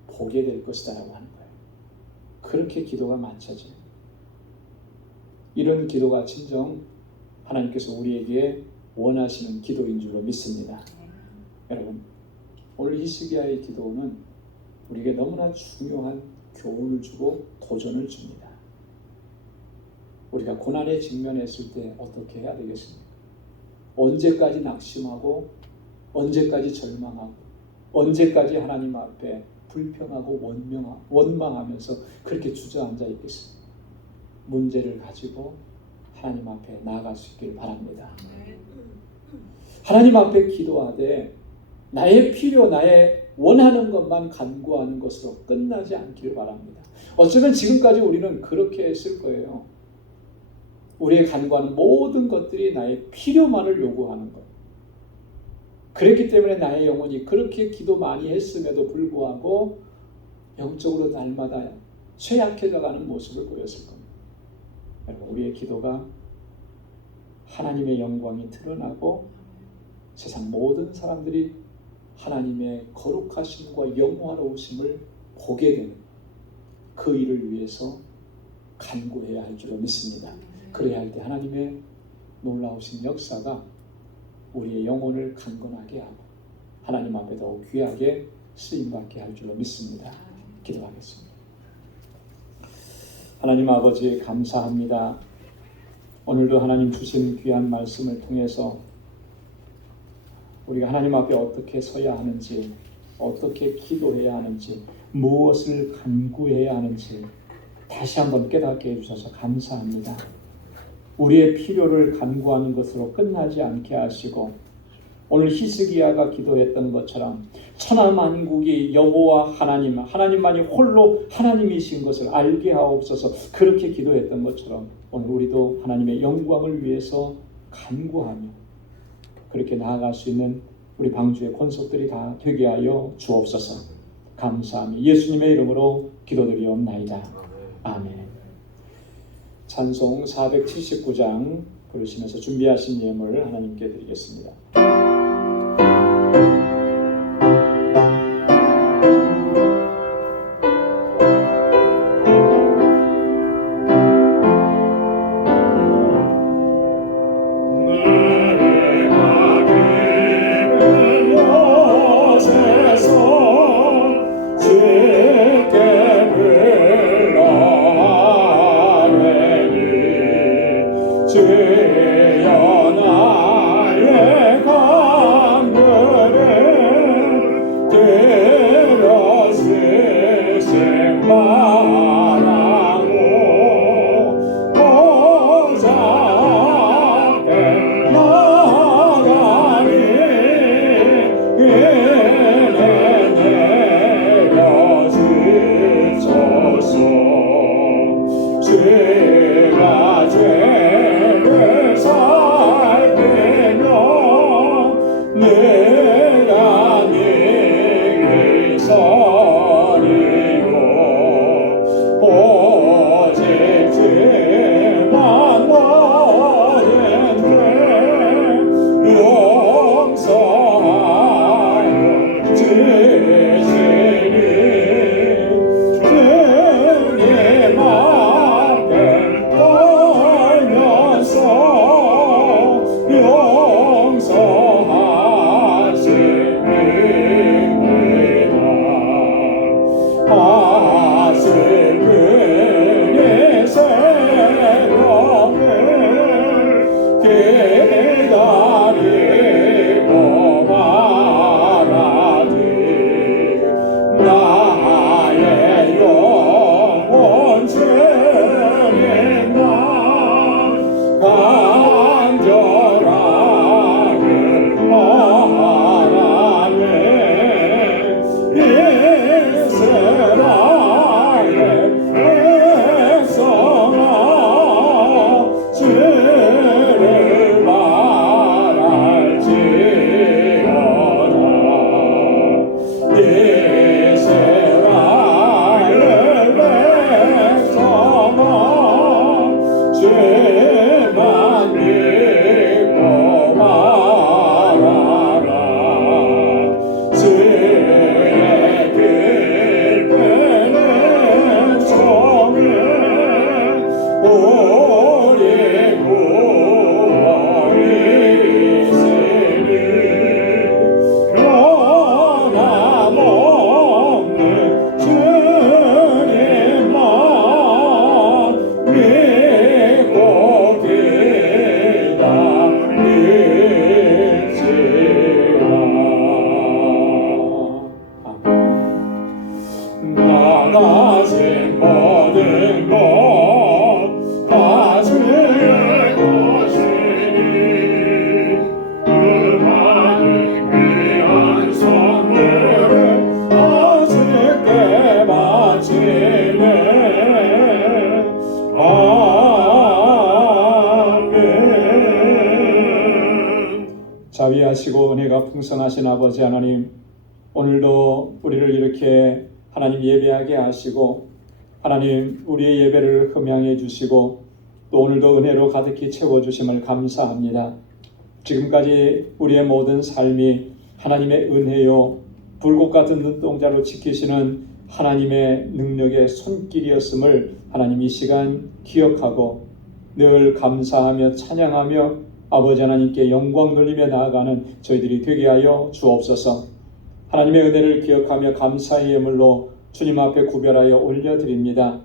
보게 될 것이다라고 하는 거예요. 그렇게 기도가 맞춰져요. 이런 기도가 진정 하나님께서 우리에게 원하시는 기도인 줄로 믿습니다. 여러분, 오늘 히스기야의 기도는 우리에게 너무나 중요한 교훈을 주고 도전을 줍니다. 우리가 고난에 직면했을 때 어떻게 해야 되겠습니까? 언제까지 낙심하고 언제까지 절망하고 언제까지 하나님 앞에 불평하고 원망하면서 그렇게 주저앉아 있겠습니까? 문제를 가지고 하나님 앞에 나아갈 수 있기를 바랍니다. 하나님 앞에 기도하되 나의 필요, 나의 원하는 것만 간구하는 것으로 끝나지 않기를 바랍니다. 어쩌면 지금까지 우리는 그렇게 했을 거예요. 우리의 간구하는 모든 것들이 나의 필요만을 요구하는 것. 그랬기 때문에 나의 영혼이 그렇게 기도 많이 했음에도 불구하고 영적으로 날마다 쇠약해져가는 모습을 보였을 겁니다. 여러분, 우리의 기도가 하나님의 영광이 드러나고 세상 모든 사람들이 하나님의 거룩하심과 영화로우심을 보게 되는 그 일을 위해서 간구해야 할 줄로 믿습니다. 그래야 할 때 하나님의 놀라우신 역사가 우리의 영혼을 강건하게 하고 하나님 앞에 더욱 귀하게 쓰임받게 할 줄로 믿습니다. 기도하겠습니다. 하나님 아버지 감사합니다. 오늘도 하나님 주신 귀한 말씀을 통해서 우리가 하나님 앞에 어떻게 서야 하는지, 어떻게 기도해야 하는지, 무엇을 간구해야 하는지 다시 한번 깨닫게 해주셔서 감사합니다. 우리의 필요를 간구하는 것으로 끝나지 않게 하시고 오늘 히스기야가 기도했던 것처럼 천하 만국이 여호와 하나님만이 홀로 하나님이신 것을 알게 하옵소서. 그렇게 기도했던 것처럼 오늘 우리도 하나님의 영광을 위해서 간구하며 그렇게 나아갈 수 있는 우리 방주의 권속들이 다 되게 하여 주옵소서. 감사하며 예수님의 이름으로 기도드리옵나이다. 아멘. 찬송 479장 부르시면서 준비하신 예물 하나님께 드리겠습니다. 죄가 죄를 주만 믿고 말아라. 주의 길에는 종일 우리 구원이 있으니 변함없는 주님만 믿고 기다릴지라. 나가신 모든 것 다 주의 것이니 그 많은 귀한 선물을 아쉽게 바치네. 아멘. 자비하시고 은혜가 풍성하신 아버지 하나님, 오늘도 우리를 이렇게 하나님 예배하게 하시고 하나님 우리의 예배를 흠양해 주시고 또 오늘도 은혜로 가득히 채워주심을 감사합니다. 지금까지 우리의 모든 삶이 하나님의 은혜요 불꽃 같은 눈동자로 지키시는 하나님의 능력의 손길이었음을 하나님 이 시간 기억하고 늘 감사하며 찬양하며 아버지 하나님께 영광 돌리며 나아가는 저희들이 되게 하여 주옵소서. 하나님의 은혜를 기억하며 감사의 예물로 주님 앞에 구별하여 올려드립니다.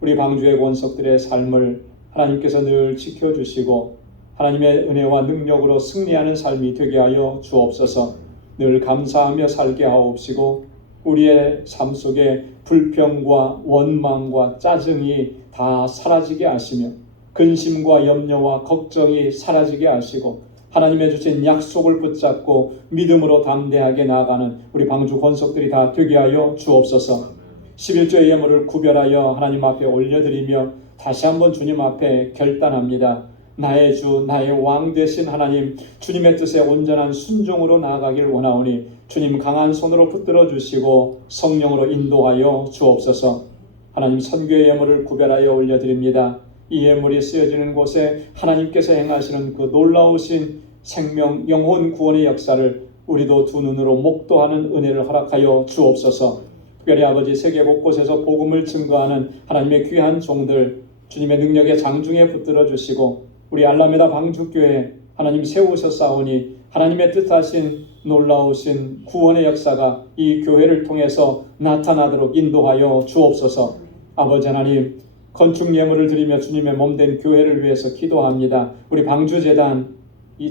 우리 방주의 권속들의 삶을 하나님께서 늘 지켜주시고 하나님의 은혜와 능력으로 승리하는 삶이 되게 하여 주옵소서. 늘 감사하며 살게 하옵시고 우리의 삶 속에 불평과 원망과 짜증이 다 사라지게 하시며 근심과 염려와 걱정이 사라지게 하시고 하나님의 주신 약속을 붙잡고 믿음으로 담대하게 나아가는 우리 방주 권속들이 다 되게 하여 주옵소서. 11조의 예물을 구별하여 하나님 앞에 올려드리며 다시 한번 주님 앞에 결단합니다. 나의 주 나의 왕 되신 하나님, 주님의 뜻에 온전한 순종으로 나아가길 원하오니 주님 강한 손으로 붙들어 주시고 성령으로 인도하여 주옵소서. 하나님 선교의 예물을 구별하여 올려드립니다. 이 예물이 쓰여지는 곳에 하나님께서 행하시는 그 놀라우신 생명 영혼 구원의 역사를 우리도 두 눈으로 목도하는 은혜를 허락하여 주옵소서. 특별히 아버지 세계 곳곳에서 복음을 증거하는 하나님의 귀한 종들 주님의 능력의 장중에 붙들어 주시고 우리 알라메다 방주교회 하나님 세우셨사오니 하나님의 뜻하신 놀라우신 구원의 역사가 이 교회를 통해서 나타나도록 인도하여 주옵소서. 아버지 하나님, 건축 예물을 드리며 주님의 몸된 교회를 위해서 기도합니다. 우리 방주재단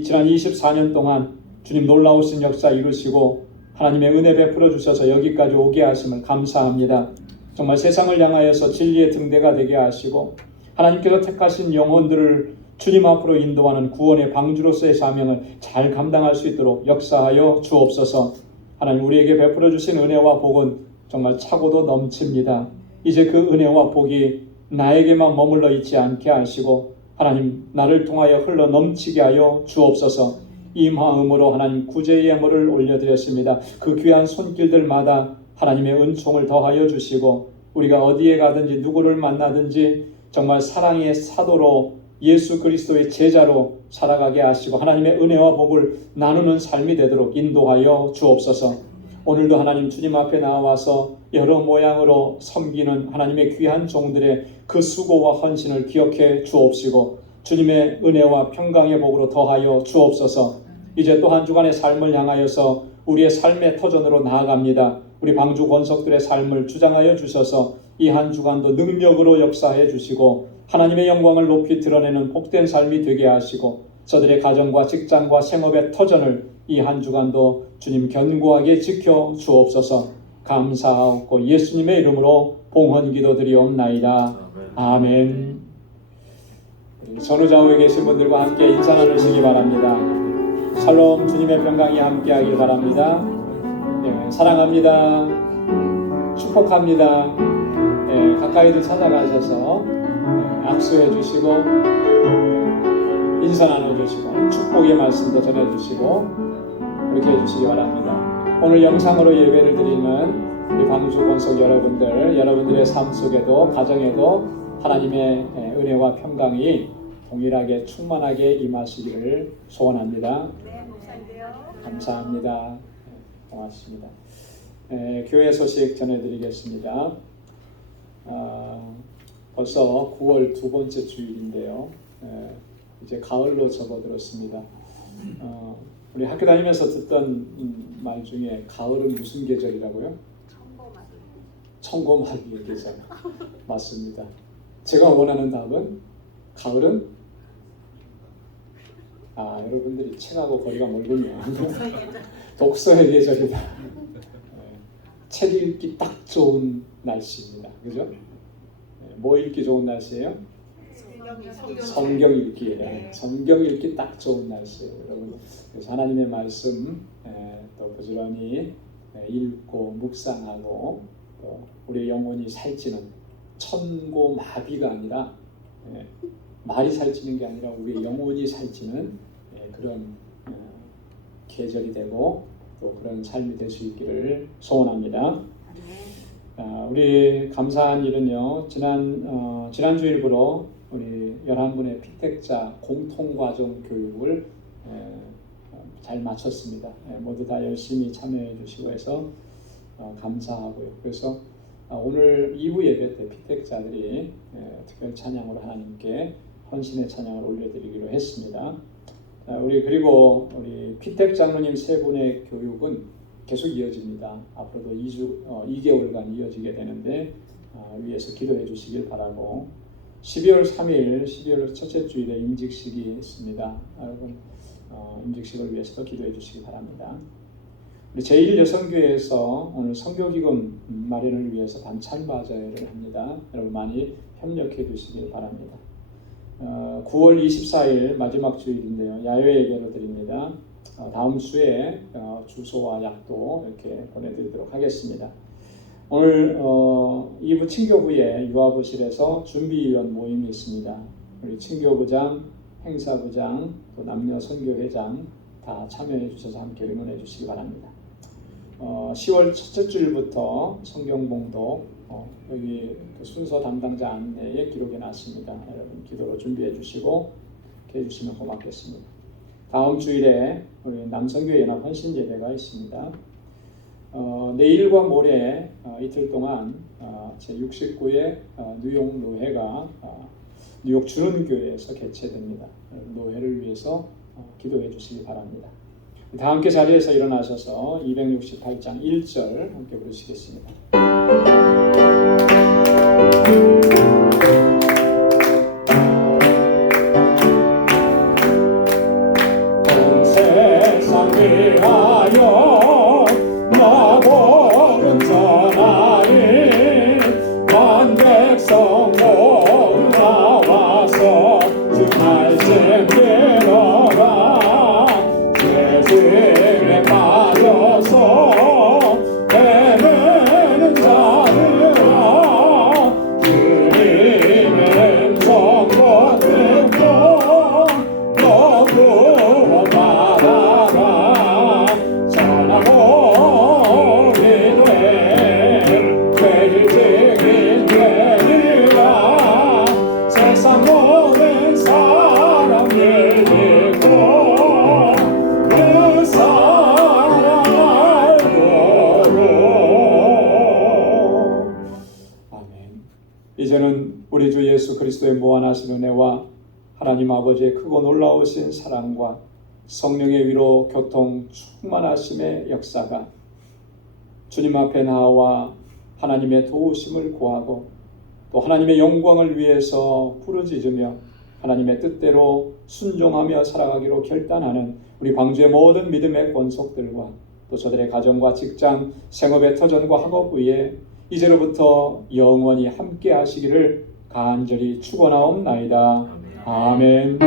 지난 24년 동안 주님 놀라우신 역사 이루시고 하나님의 은혜 베풀어 주셔서 여기까지 오게 하심을 감사합니다. 정말 세상을 향하여서 진리의 등대가 되게 하시고 하나님께서 택하신 영혼들을 주님 앞으로 인도하는 구원의 방주로서의 사명을 잘 감당할 수 있도록 역사하여 주옵소서. 하나님 우리에게 베풀어 주신 은혜와 복은 정말 차고도 넘칩니다. 이제 그 은혜와 복이 나에게만 머물러 있지 않게 하시고 하나님 나를 통하여 흘러 넘치게 하여 주옵소서. 이 마음으로 하나님 구제의 예물을 올려드렸습니다. 그 귀한 손길들마다 하나님의 은총을 더하여 주시고 우리가 어디에 가든지 누구를 만나든지 정말 사랑의 사도로 예수 그리스도의 제자로 살아가게 하시고 하나님의 은혜와 복을 나누는 삶이 되도록 인도하여 주옵소서. 오늘도 하나님 주님 앞에 나와서 여러 모양으로 섬기는 하나님의 귀한 종들의 그 수고와 헌신을 기억해 주옵시고 주님의 은혜와 평강의 복으로 더하여 주옵소서. 이제 또 한 주간의 삶을 향하여서 우리의 삶의 터전으로 나아갑니다. 우리 방주 권속들의 삶을 주장하여 주셔서 이 한 주간도 능력으로 역사해 주시고 하나님의 영광을 높이 드러내는 복된 삶이 되게 하시고 저들의 가정과 직장과 생업의 터전을 이 한 주간도 주님 견고하게 지켜 주옵소서. 감사하옵고 예수님의 이름으로 봉헌 기도드리옵나이다. 아멘. 전후좌우에 계신 분들과 함께 인사 나누시기 바랍니다. 샬롬 주님의 평강이 함께하길 바랍니다. 네, 사랑합니다. 축복합니다. 네, 가까이들 찾아가셔서 악수해 주시고 인사 나눠주시고 축복의 말씀도 전해주시고 그렇게 해주시기 바랍니다. 오늘 영상으로 예배를 드리는 우리 방주 권속 여러분들의 삶 속에도 가정에도 하나님의 은혜와 평강이 동일하게 충만하게 임하시기를 소원합니다. 네, 목사님요. 감사합니다. 고맙습니다. 교회 소식 전해드리겠습니다. 벌써 9월 두 번째 주일인데요. 이제 가을로 접어들었습니다. 우리 학교 다니면서 듣던 말 중에 가을은 무슨 계절이라고요? 청고마비의 계절. 맞습니다. 제가 원하는 답은 가을은 여러분들이 책하고 거리가 멀군요. 독서의 계절이다. 책 읽기 딱 좋은 날씨입니다. 그죠? 뭐 읽기 좋은 날씨예요? 성경 읽기. 성경 읽기 딱 좋은 날씨예요, 여러분. 그래서 하나님의 말씀 또 부지런히 읽고 묵상하고 또 우리 영혼이 살찌는 천고마비가 아니라 말이 살찌는 게 아니라 우리 영혼이 살찌는 그런 계절이 되고 또 그런 삶이 될 수 있기를 소원합니다. 우리 감사한 일은요. 지난 주일부로 우리 11분의 피택자 공통과정 교육을 잘 마쳤습니다. 모두 다 열심히 참여해 주시고 해서 감사하고요. 그래서 오늘 2부 예배 때 피택자들이 특별 찬양으로 하나님께 헌신의 찬양을 올려드리기로 했습니다. 그리고 우리 피택 장로님 세 분의 교육은 계속 이어집니다. 앞으로도 2개월간 이어지게 되는데 위에서 기도해 주시길 바라고 12월 3일 12월 첫째 주일에 임직식이 있습니다. 여러분 임직식을 위해서도 기도해 주시기 바랍니다. 우리 제1여성교회에서 오늘 선교기금 마련을 위해서 반찬 바자회를 합니다. 여러분 많이 협력해 주시길 바랍니다. 9월 24일 마지막 주일인데요. 야외 예배로 드립니다. 다음 주에 주소와 약도 이렇게 보내드리도록 하겠습니다. 오늘 2부 친교부의 유아부실에서 준비위원 모임이 있습니다. 우리 친교부장, 행사부장, 또 남녀 선교회장 다 참여해 주셔서 함께 응원해 주시기 바랍니다. 10월 첫째 주일부터 성경봉독 여기 그 순서 담당자 안내에 기록해 놨습니다. 여러분 기도로 준비해 주시고 이렇게 해주시면 고맙겠습니다. 다음 주일에 우리 남성교회 연합 헌신 예배가 있습니다. 내일과 모레 이틀 동안 제69회 뉴욕 노회가 뉴욕 주는교회에서 개최됩니다. 노회를 위해서 기도해 주시기 바랍니다. 다 함께 자리에서 일어나셔서 268장 1절 함께 부르시겠습니다. 온 세상 위하여 나보는 전하리 만 백성 모두 나와서 주 말씀 들어라 죄질에 빠져서 헤매는 자들아 주님의 음성 듣고 너 구원받아라 전하고 기도해 죄를 지긴 되리라 세상 모든 사람들 믿고 그 사랑 알고로 아멘. 이제는 우리 주 예수 그리스도의 무한하신 은혜와 하나님 아버지의 크고 놀라우신 사랑과 성령의 위로 교통 충만하심의 역사가 주님 앞에 나와 하나님의 도우심을 구하고 또 하나님의 영광을 위해서 부르짖으며 하나님의 뜻대로 순종하며 살아가기로 결단하는 우리 광주의 모든 믿음의 권속들과 또 저들의 가정과 직장, 생업의 터전과 학업 위에 이제로부터 영원히 함께 하시기를 간절히 축원하옵나이다. 아멘.